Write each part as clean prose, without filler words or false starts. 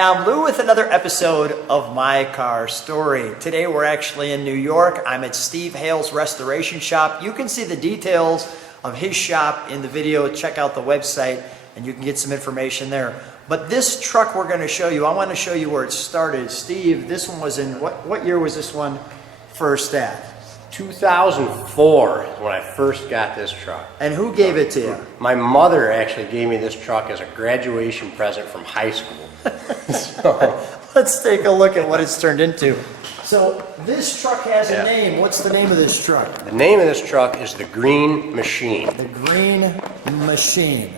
I'm Lou with another episode of My Car Story. Today we're actually in New York. I'm at Steve Hale's restoration shop. You can see the details of his shop in the video. Check out the website and you can get some information there. But this truck we're going to show you, I want to show you where it started. Steve, this one was in, what year was this one first at? 2004 is when I first got this truck. And who gave it to you? My mother actually gave me this truck as a graduation present from high school. So, let's take a look at what it's turned into. So this truck has a name. What's the name of this truck? The name of this truck is the Green Machine. The Green Machine.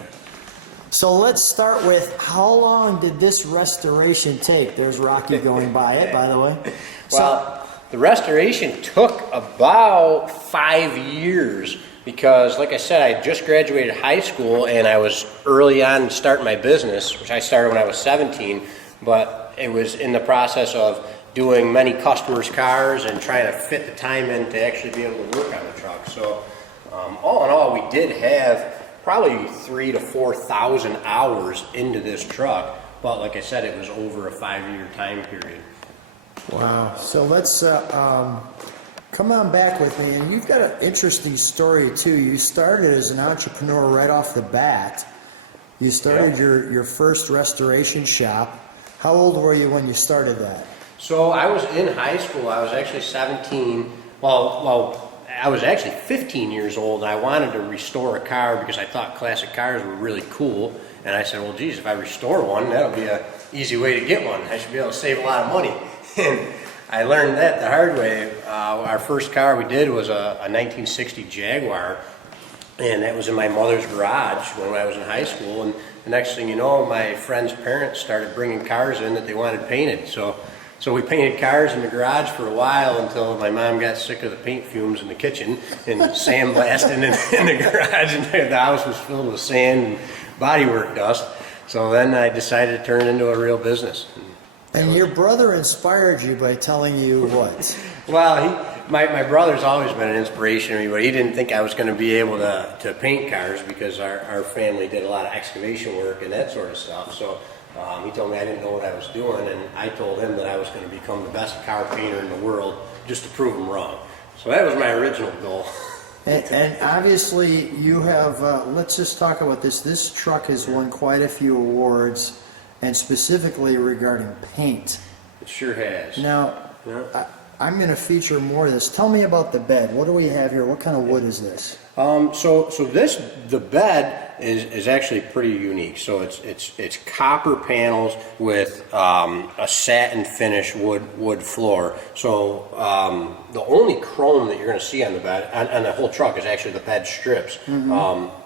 So let's start with, how long did this restoration take? There's Rocky going by it, by the way. Well, the restoration took about 5 years because, like I said, I just graduated high school and I was early on starting my business, which I started when I was 17, but it was in the process of doing many customers' cars and trying to fit the time in to actually be able to work on the truck. So all in all, we did have probably 3,000 to 4,000 hours into this truck, but like I said, it was over a 5-year time period. Wow. So let's come on back with me. And you've got an interesting story too. You started as an entrepreneur right off the bat. You started your first restoration shop. How old were you when you started that? So I was in high school. I was actually 17. Well, I was actually 15 years old. And I wanted to restore a car because I thought classic cars were really cool. And I said, well, geez, if I restore one, that'll be an easy way to get one. I should be able to save a lot of money. And I learned that the hard way. Our first car we did was a 1960 Jaguar, and that was in my mother's garage when I was in high school. And the next thing you know, my friend's parents started bringing cars in that they wanted painted. So we painted cars in the garage for a while until my mom got sick of the paint fumes in the kitchen and sandblasting in the garage, and the house was filled with sand and bodywork dust. So then I decided to turn it into a real business. And your brother inspired you by telling you what? Well, my brother's always been an inspiration to me, but he didn't think I was going to be able to paint cars because our family did a lot of excavation work and that sort of stuff. So he told me I didn't know what I was doing, and I told him that I was going to become the best car painter in the world just to prove him wrong. So that was my original goal. And obviously you have, let's just talk about this. This truck has won quite a few awards, and specifically regarding paint. It sure has. Now, I'm going to feature more of this. Tell me about the bed. What do we have here? What kind of wood is this? The bed is actually pretty unique. So it's copper panels with a satin finish wood floor. So the only chrome that you're going to see on the bed, on the whole truck, is actually the bed strips. Mm-hmm.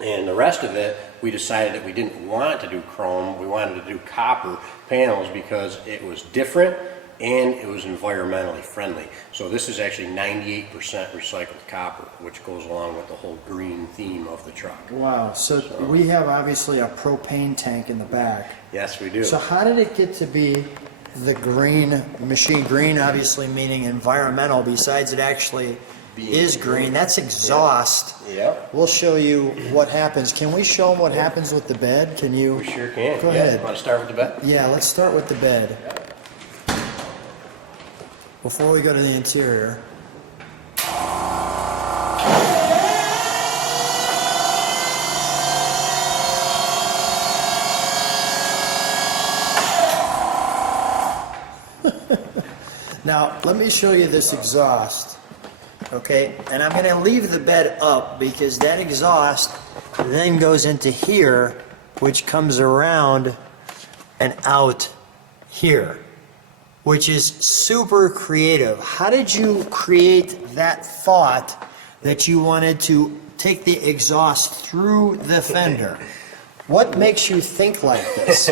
And the rest of it, we decided that we didn't want to do chrome. We wanted to do copper panels because it was different and it was environmentally friendly. So this is actually 98% recycled copper, which goes along with the whole green theme of the truck. Wow. So we have obviously a propane tank in the back. Yes, we do. So how did it get to be the Green Machine? Green obviously meaning environmental, besides it actually is green. That's exhaust. Yep. We'll show you what happens. Can we show them what happens with the bed? Can you? We sure can. Go ahead. Want to start with the bed? Yeah, let's start with the bed. Before we go to the interior. Now, let me show you this exhaust. Okay, and I'm going to leave the bed up because that exhaust then goes into here, which comes around and out here, which is super creative. How did you create that thought that you wanted to take the exhaust through the fender? What makes you think like this?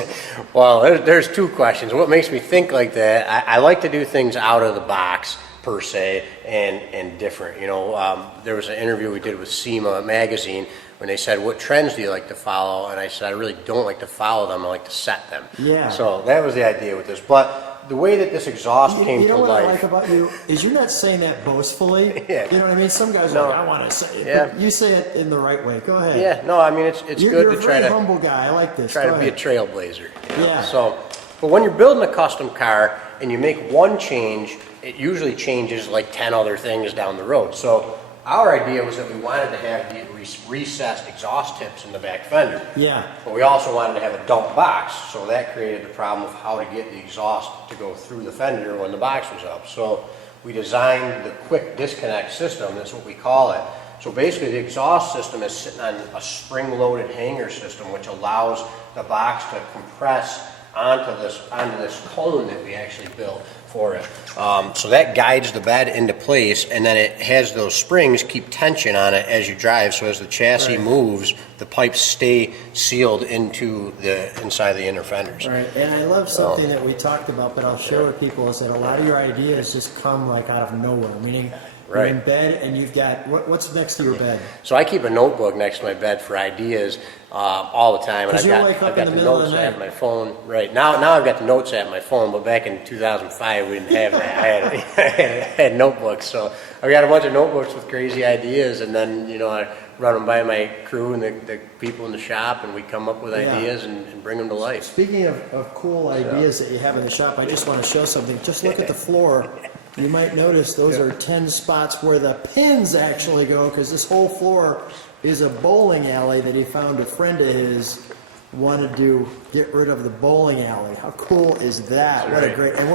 Well, there's two questions. What makes me think like that? I like to do things out of the box, per se, and different. You know, there was an interview we did with SEMA magazine when they said, what trends do you like to follow? And I said, I really don't like to follow them, I like to set them. Yeah. So that was the idea with this. But the way that this exhaust came to life. You know what I like about you is you're not saying that boastfully. Yeah. You know what I mean? Some guys are like, I want to say it. Yeah. But you say it in the right way. Go ahead. Yeah. No, I mean, it's you're good a to try very to humble guy. I like this. try to be a trailblazer. Yeah. So But when you're building a custom car and you make one change, it usually changes like 10 other things down the road. So our idea was that we wanted to have the recessed exhaust tips in the back fender. Yeah. But we also wanted to have a dump box, so that created the problem of how to get the exhaust to go through the fender when the box was up. So we designed the quick disconnect system, that's what we call it. So basically the exhaust system is sitting on a spring-loaded hanger system, which allows the box to compress onto this cone that we actually built for it. So that guides the bed into place, and then it has those springs keep tension on it as you drive, so as the chassis moves, the pipes stay sealed into the inside the inner fenders. Right, and I love something that we talked about, but I'll share with people, is that a lot of your ideas just come like out of nowhere, meaning you're in bed and you've got, what's next to your bed? So I keep a notebook next to my bed for ideas all the time, and I've got the notes at my phone. Right now I've got the notes at my phone, but back in 2005 we didn't have that. I had notebooks, so I've got a bunch of notebooks with crazy ideas, and then I run them by my crew and the people in the shop, and we come up with ideas and bring them to life. Speaking of cool ideas that you have in the shop, I just want to show something. Just look at the floor. You might notice those are 10 spots where the pins actually go, because this whole floor is a bowling alley that he found. A friend of his wanted to get rid of the bowling alley. How cool is that? What a great, and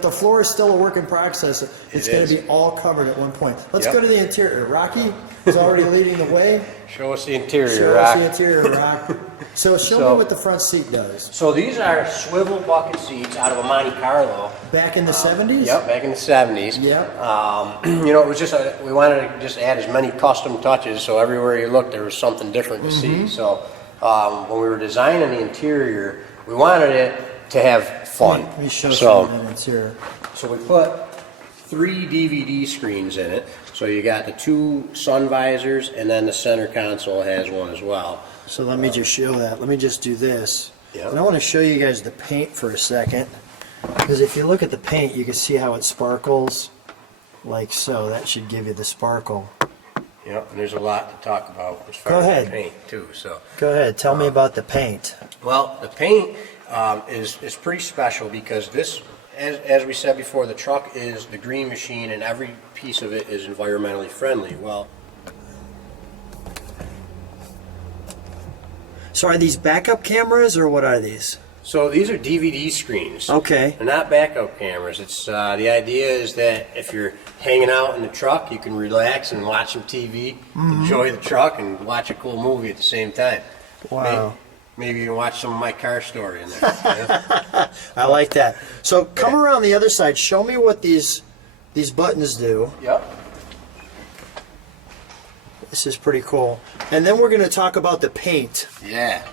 the floor is still a work in process. It's going to be all covered at one point. Let's go to the interior. Rocky is already leading the way. Show us the interior, Show Rock. us the interior, Rock. So show me what the front seat does. So these are swivel bucket seats out of a Monte Carlo. Back in the 70s? Yep, back in the 70s. Yep. It was just we wanted to just add as many custom touches, so everywhere you looked there was something different to see. So when we were designing the interior, we wanted it to have fun. Let me show some of that interior. So we put 3 DVD screens in it. So you got the 2 sun visors, and then the center console has one as well. So let me just show that. Let me just do this. Yep. And I want to show you guys the paint for a second. Because if you look at the paint, you can see how it sparkles like so. That should give you the sparkle. Yep, and there's a lot to talk about as far as the paint too. So go ahead, tell me about the paint. Well, the paint is pretty special because this, as we said before, the truck is the green machine, and every piece of it is environmentally friendly. Well, so are these backup cameras or what are these? So these are DVD screens. Okay. They're not backup cameras. It's the idea is that if you're hanging out in the truck, you can relax and watch some TV, enjoy the truck, and watch a cool movie at the same time. Wow. Maybe you can watch some of my car story in there. I like that. So come around the other side. Show me what these buttons do. Yep. This is pretty cool. And then we're going to talk about the paint. Yeah.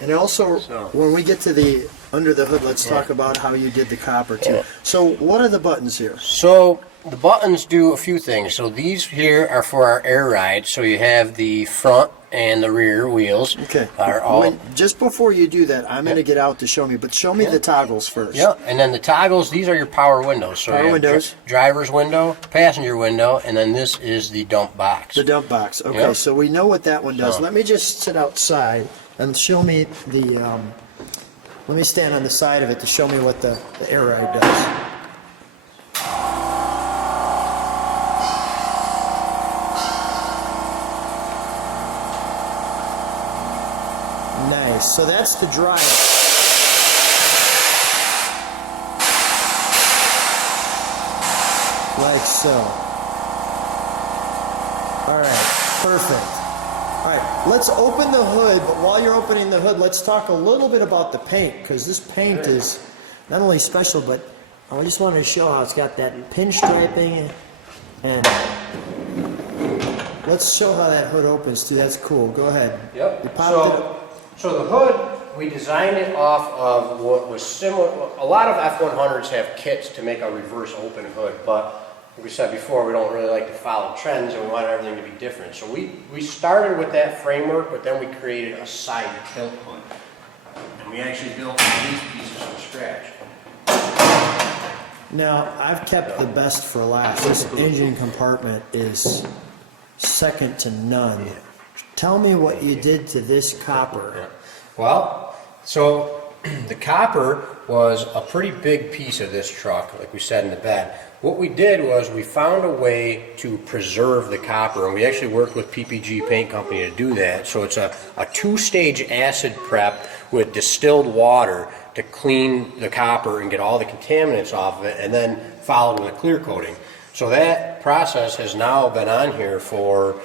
And also, when we get to the under the hood, let's talk about how you did the copper too. Yeah. So what are the buttons here? So the buttons do a few things. So these here are for our air ride. So you have the front and the rear wheels. Okay. Are all. Just before you do that, I'm going to get out to show me, but show me the toggles first. Yeah, and then the toggles, these are your power windows. So power windows. Driver's window, passenger window, and then this is the dump box. The dump box. Okay, so we know what that one does. Let me just sit outside and show me the, let me stand on the side of it to show me what the air ride does. Nice. So that's the drive. Like so. All right. Perfect. All right. Let's open the hood, but while you're opening the hood, let's talk a little bit about the paint, because this paint is not only special, but I just wanted to show how it's got that pinstriping, and let's show how that hood opens too. That's cool. Go ahead. Yep. You popped it. So the hood, we designed it off of what was similar. A lot of F100s have kits to make a reverse open hood, but like we said before, we don't really like to follow trends, and we want everything to be different. So we started with that framework, but then we created a side tilt hood. And we actually built these pieces from scratch. Now, I've kept the best for last. This engine compartment is second to none. Tell me what you did to this copper. Well, so the copper was a pretty big piece of this truck, like we said in the bed. What we did was we found a way to preserve the copper, and we actually worked with PPG Paint Company to do that. So it's a two-stage acid prep with distilled water to clean the copper and get all the contaminants off of it, and then followed with a clear coating. So that process has now been on here for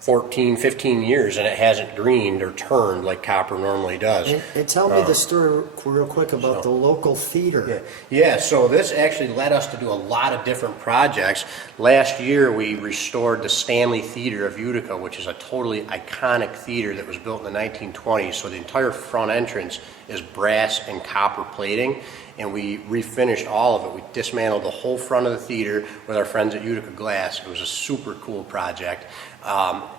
14, 15 years, and it hasn't greened or turned like copper normally does. And tell me the story real quick about the local theater. Yeah, so this actually led us to do a lot of different projects. Last year, we restored the Stanley Theater of Utica, which is a totally iconic theater that was built in the 1920s. So the entire front entrance is brass and copper plating, and we refinished all of it. We dismantled the whole front of the theater with our friends at Utica Glass. It was a super cool project.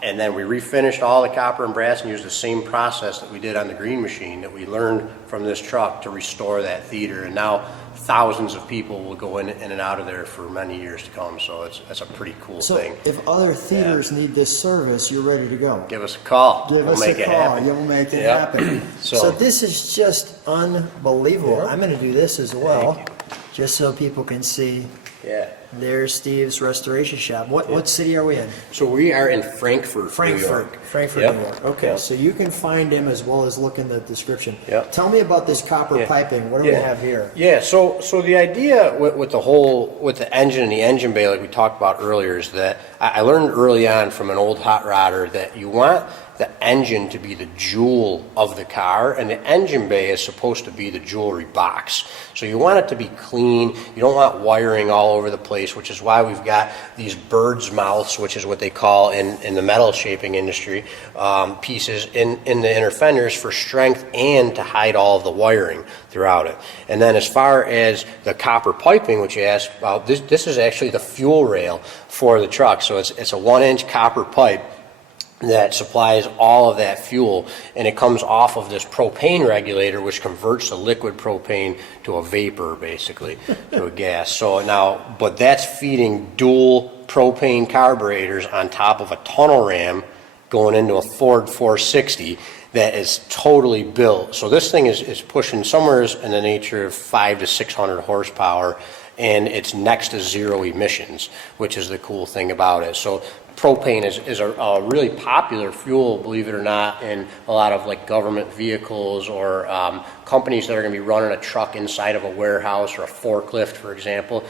And then we refinished all the copper and brass and used the same process that we did on the green machine that we learned from this truck to restore that theater. And now thousands of people will go in and out of there for many years to come. So that's a pretty cool thing. So if other theaters need this service, you're ready to go. Give us a call. Give us a call. You'll make it happen. So this is just unbelievable. I'm going to do this as well, just so people can see. Yeah. There's Steve's restoration shop. What city are we in? So we are in Frankfort, New York. Frankfort, New York. Okay, so you can find him as well as look in the description. Yep. Tell me about this copper piping. What do we have here? Yeah, so the idea with the engine and the engine bay, like we talked about earlier, is that I learned early on from an old hot rodder that you want the engine to be the jewel of the car, and the engine bay is supposed to be the jewelry box. So you want it to be clean. You don't want wiring all over the place, which is why we've got these bird's mouths, which is what they call in the metal shaping industry, pieces in the inner fenders for strength and to hide all of the wiring throughout it. And then as far as the copper piping, which you asked about, this is actually the fuel rail for the truck. So it's a 1-inch copper pipe that supplies all of that fuel, and it comes off of this propane regulator, which converts the liquid propane to a vapor, basically, to a gas. So now, but that's feeding dual propane carburetors on top of a tunnel ram going into a Ford 460 that is totally built. So this thing is pushing somewhere in the nature of 500 to 600 horsepower, and it's next to zero emissions, which is the cool thing about it. So propane is a really popular fuel, believe it or not, in a lot of like government vehicles or companies that are going to be running a truck inside of a warehouse or a forklift, for example,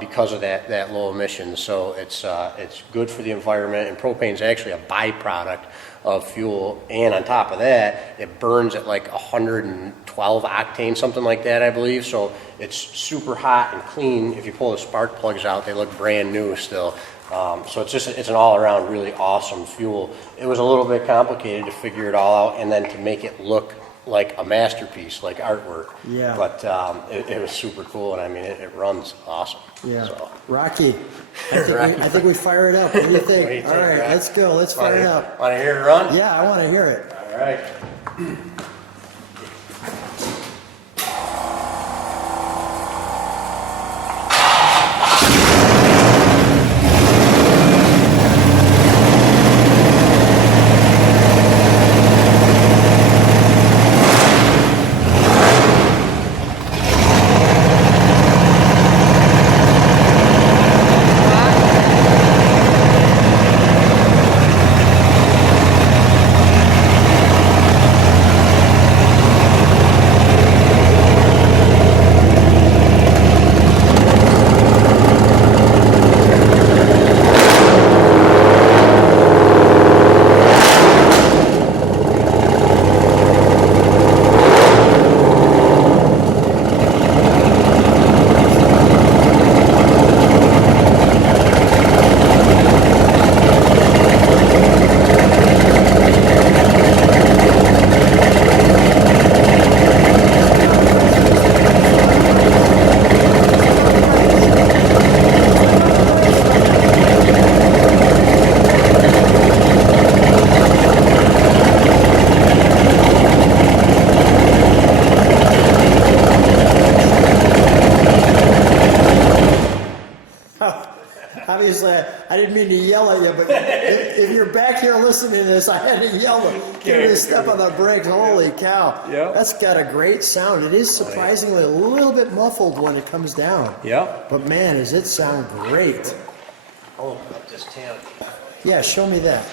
because of that low emissions. So it's good for the environment, and propane is actually a byproduct of fuel, and on top of that, it burns at like 112 octane, something like that, I believe. So it's super hot and clean. If you pull the spark plugs out, they look brand new still. So it's an all-around really awesome fuel. It was a little bit complicated to figure it all out and then to make it look like a masterpiece, like artwork. Yeah. But it was super cool, and I mean, it runs awesome. Yeah. So. Rocky, I think we fire it up. What do you think? What do you think, all right, Rocky? let's go. Let's fire it up. Want to hear it run? Yeah, I want to hear it. All right. Seriously, I didn't mean to yell at you, but if you're back here listening to this, I had to yell to get him to step on the brakes. Holy cow. Yep. That's got a great sound. It is surprisingly a little bit muffled when it comes down. Yep. But man, does it sound great. I'll open up this tailgate. Yeah, show me that.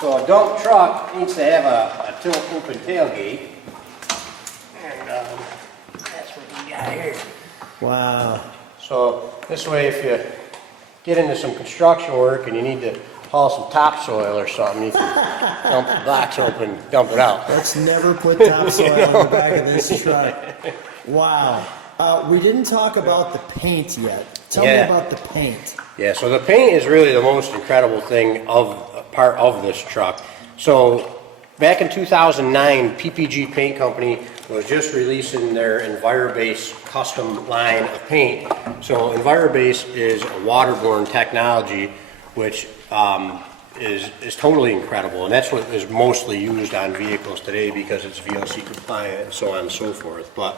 So a dump truck needs to have a tilt open tailgate. And that's what we got here. Wow. So this way, if you get into some construction work and you need to haul some topsoil or something, you can dump the box open, dump it out. Let's never put topsoil on the back of this truck. Wow. We didn't talk about the paint yet. Tell me about the paint. Yeah, so the paint is really the most incredible thing part of this truck. So back in 2009, PPG Paint Company was just releasing their EnviroBase custom line of paint. So EnviroBase is a waterborne technology which is totally incredible, and that's what is mostly used on vehicles today because it's VOC compliant and so on and so forth. But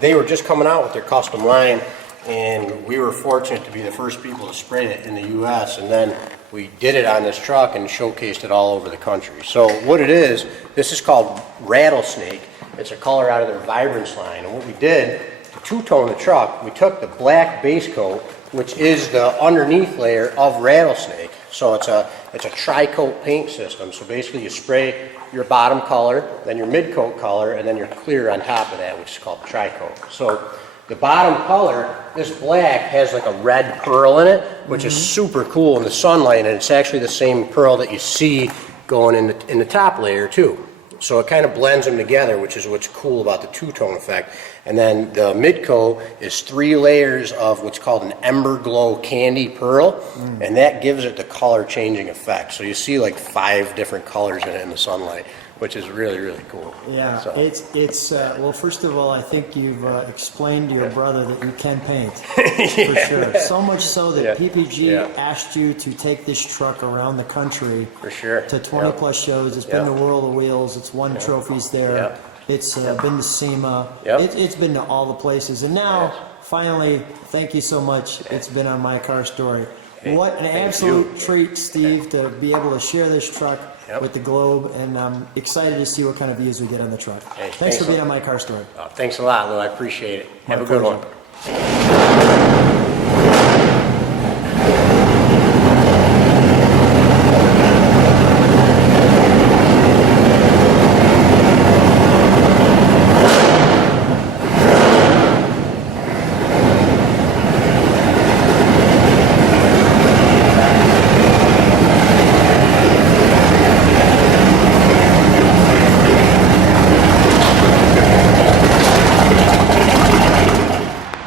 they were just coming out with their custom line, and we were fortunate to be the first people to spray it in the US, and then we did it on this truck and showcased it all over the country. So what it is, this is called Rattlesnake. It's a color out of their Vibrance line, and what we did to two-tone the truck, we took the black base coat, which is the underneath layer of Rattlesnake. So it's a tri-coat paint system. So basically you spray your bottom color, then your mid-coat color, and then your clear on top of that, which is called tri-coat. So the bottom color, this black, has like a red pearl in it, which is super cool in the sunlight, and it's actually the same pearl that you see going in the top layer too. So it kind of blends them together, which is what's cool about the two-tone effect. And then the mid-coat is 3 layers of what's called an Ember Glow Candy Pearl, and that gives it the color-changing effect. So you see like 5 different colors in it in the sunlight, which is really, really cool. Yeah, So. it's well, first of all, I think you've explained to your brother that you can paint, for sure. So much so that PPG asked you to take this truck around the country For sure. to 20 plus shows. It's been the World of Wheels. It's won trophies there. Yep. It's been to SEMA. Yep. It's been to all the places. And now, finally, thank you so much. It's been on My Car Story. What an absolute treat, Steve, to be able to share this truck with the globe, and I'm excited to see what kind of views we get on the truck. Hey, thanks for being on My Car Story. Thanks a lot, Lou. I appreciate it. Have a good pleasure. one.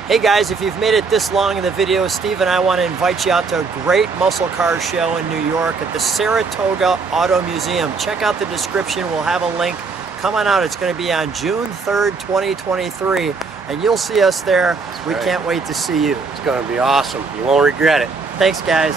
Hey guys, if you've made it this long in the video, Steve and I want to invite you out to a great muscle car show in New York at the Saratoga Auto Museum. Check out the description, we'll have a link. Come on out, it's going to be on June 3rd, 2023, and you'll see us there. We can't wait to see you. It's going to be awesome. You won't regret it. Thanks guys.